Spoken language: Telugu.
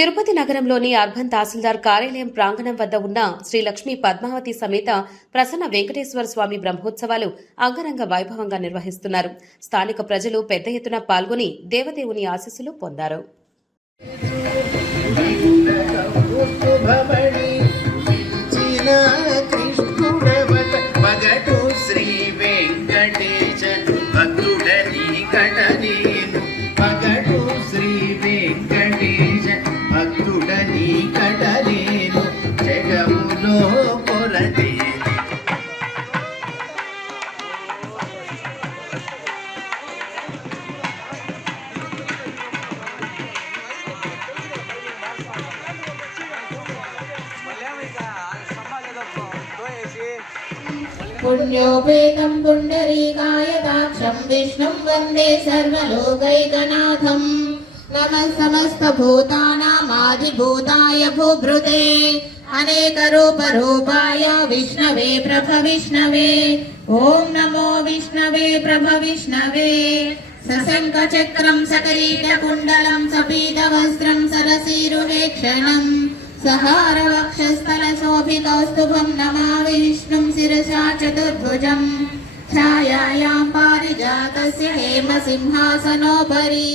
తిరుపతి నగరంలోని అర్బన్ తహసీల్దార్ కార్యాలయం ప్రాంగణం వద్ద ఉన్న శ్రీ లక్ష్మీ పద్మావతి సమేత ప్రసన్న వెంకటేశ్వర స్వామి బ్రహ్మోత్సవాలు అంగరంగ వైభవంగా నిర్వహిస్తున్నారు. స్థానిక ప్రజలు పెద్ద ఎత్తున పాల్గొని దేవదేవుని ఆశీస్సులు పొందారు. पुण्योपेतं पुण्डरीकायताक्षं विष्णुं वन्दे सर्वलोकैकनाथं। नमः समस्तभूतानामादिभूताय भूभृते अनेकरूपरूपाय विष्णवे प्रभविष्णवे। ॐ नमो विष्णवे प्रभविष्णवे। सशङ्खचक्रं सकरीटकुण्डलं सपीतवस्त्रं सरसीरुहेक्षणम् सहारवक्षस्थलशोभिकौस्तुभं नमामि विष्णुं शिरसा चतुर्भुजं। छायायां पारिजातस्य हेमसिंहासनोपरि